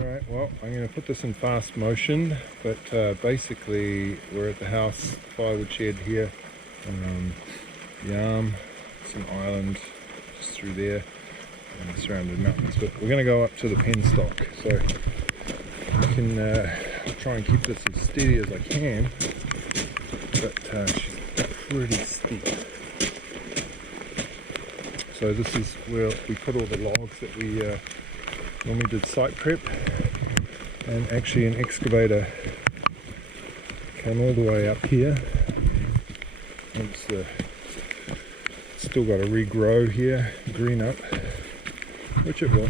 Alright, well, I'm going to put this in fast motion, but basically we're at the house, firewood shed here, Yarm, some island just through there, and surrounded mountains, but we're going to go up to the Penstock, so I can try and keep this as steady as I can, but she's pretty steep. So this is where we put all the logs that we when we did site prep, and actually an excavator came all the way up here. It's still got to regrow here, green up, which it will.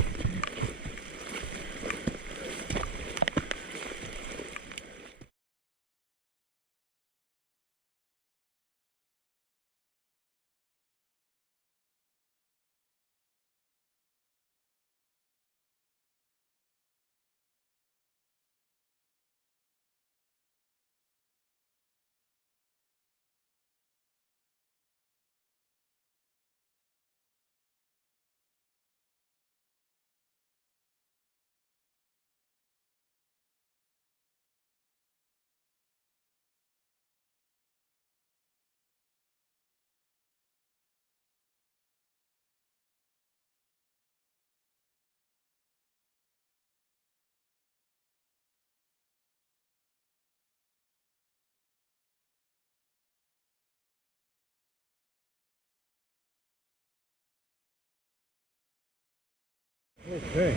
Okay.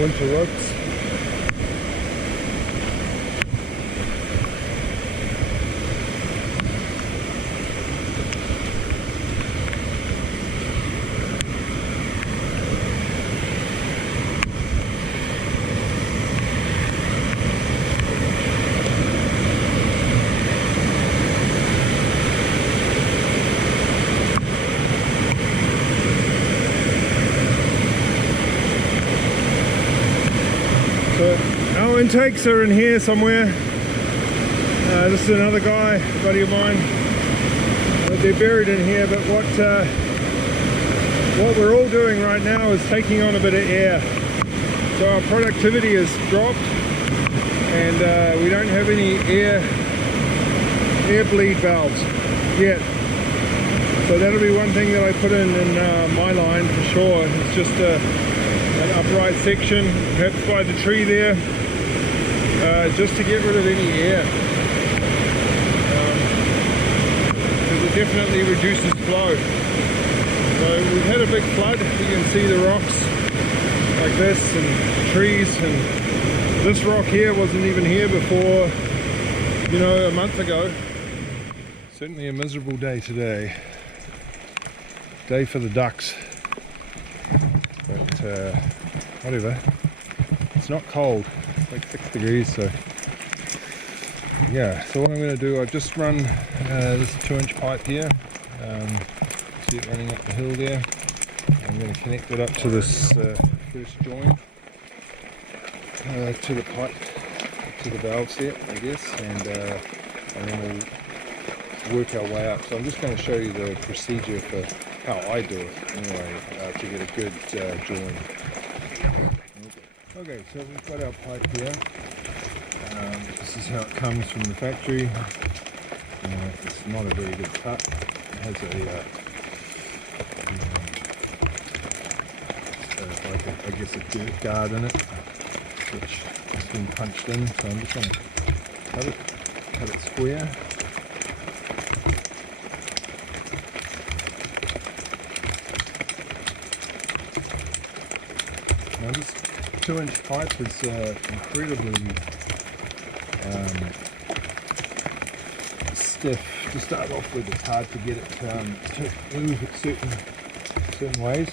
Winter ropes. Our intakes are in here somewhere. This is another guy, buddy of mine. They're buried in here, but what we're all doing right now is taking on a bit of air. So our productivity has dropped, and we don't have any air bleed valves yet. So that'll be one thing that I put in my line for sure. It's just an upright section, perhaps by the tree there, just to get rid of any air. Because it definitely reduces flow. So we've had a big flood. You can see the rocks like this and trees, and this rock here wasn't even here before, you know, a month ago. Certainly a miserable day today. Day for the ducks. But whatever. It's not cold. It's like 6 degrees, so yeah. So what I'm going to do, I've just run this 2-inch pipe here. See it running up the hill there. I'm going to connect it up to this first join, to the pipe, to the valve set, I guess, and then we'll work our way up. So I'm just going to show you the procedure for how I do it anyway, to get a good join. Okay, so we've got our pipe here. This is how it comes from the factory. It's not a very good cut. It has I guess a dirt guard in it, which has been punched in. So I'm just going to cut it square. Now this 2-inch pipe is incredibly stiff to start off with. It's hard to get it to move certain ways.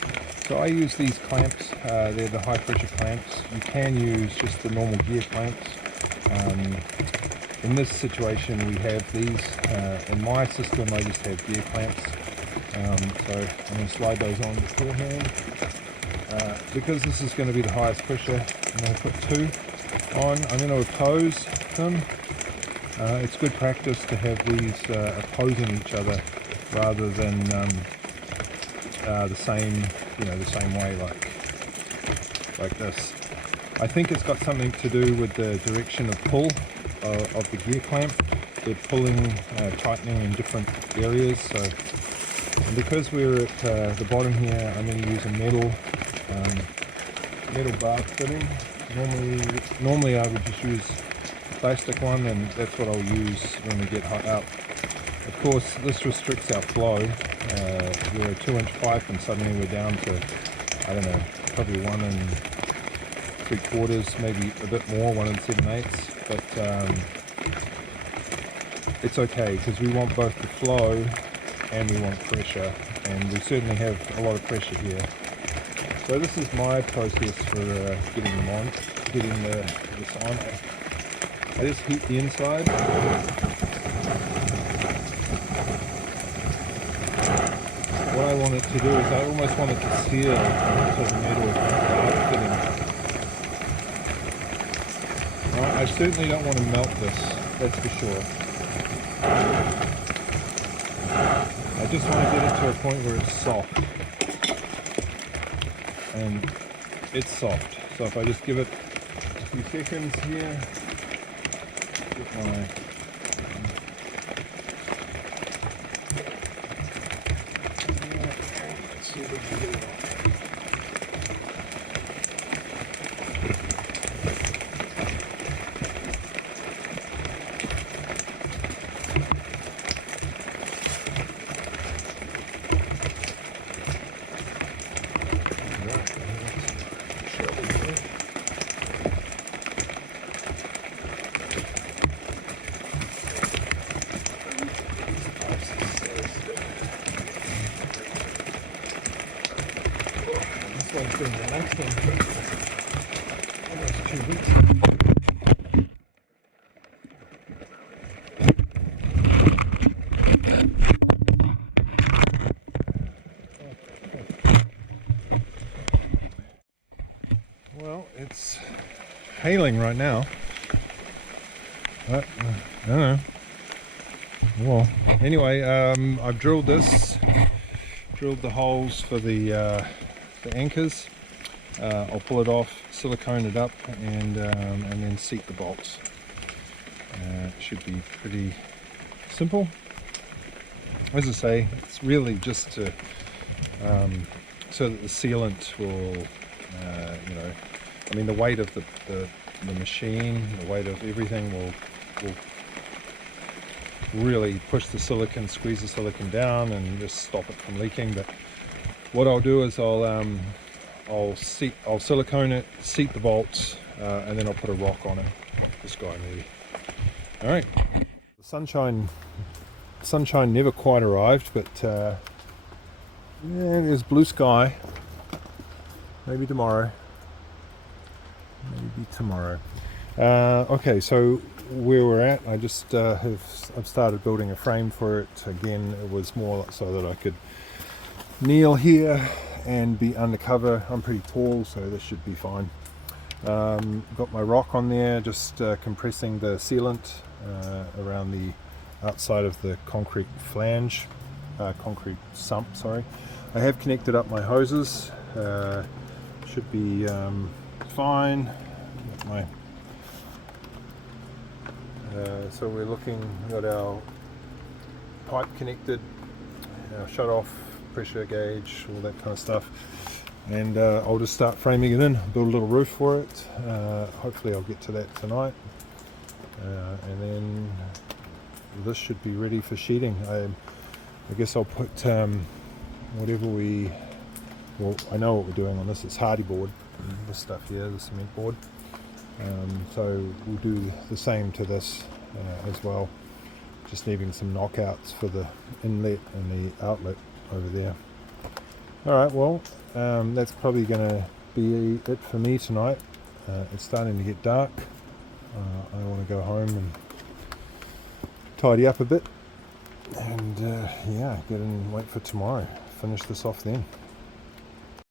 So I use these clamps. They're the high pressure clamps. You can use just the normal gear clamps. In this situation we have these. In my system I just have gear clamps. So I'm going to slide those on beforehand. Because this is going to be the highest pressure, I'm going to put 2 on. I'm going to oppose them. It's good practice to have these opposing each other rather than the same, the same way, like this. I think it's got something to do with the direction of pull of the gear clamp. They're pulling, tightening in different areas. So, and because we're at the bottom here, I'm going to use a metal bar fitting. Normally I would just use a plastic one, and that's what I'll use when we get hot up. Of course, this restricts our flow. We're a 2-inch pipe, and suddenly we're down to, I don't know, probably 1 3/4, maybe a bit more, 1 7/8. But it's okay, because we want both the flow and we want pressure, and we certainly have a lot of pressure here. So this is my process for getting them on, getting this on. I just heat the inside. What I want it to do is I almost want it to seal to the metal guard fitting. I certainly don't want to melt this, that's for sure. I just want to get it to a point where it's soft. And it's soft. So if I just give it a few seconds here, get my let's see if we can get it off. This one's been relaxing for almost 2 weeks. Well, it's hailing right now. But, I don't know. Well, anyway, I've drilled the holes for the anchors. I'll pull it off, silicone it up, and then seat the bolts. It should be pretty simple. As I say, it's really just to so that the sealant will, I mean, the weight of the machine, the weight of everything will really push the silicon, squeeze the silicon down, and just stop it from leaking. But what I'll do is I'll silicone it, seat the bolts, and then I'll put a rock on it. This guy maybe. All right. The sunshine never quite arrived, but yeah, there's blue sky. Maybe tomorrow. Okay, so where we're at, I just I've started building a frame for it. Again, it was more so that I could kneel here and be undercover. I'm pretty tall, so this should be fine. Got my rock on there, just compressing the sealant around the outside of the concrete flange, concrete sump, sorry. I have connected up my hoses, should be fine. So we're got our pipe connected, our shut off, pressure gauge, all that kind of stuff, and I'll just start framing it in, build a little roof for it. Hopefully I'll get to that tonight, and then this should be ready for sheeting. I guess I'll put whatever well, I know what we're doing on this. It's hardy board, this stuff here, the cement board. So we'll do the same to this as well, just needing some knockouts for the inlet and the outlet over there. Alright, well, that's probably going to be it for me tonight. It's starting to get dark. I want to go home and tidy up a bit, and yeah, get in and wait for tomorrow. Finish this off then.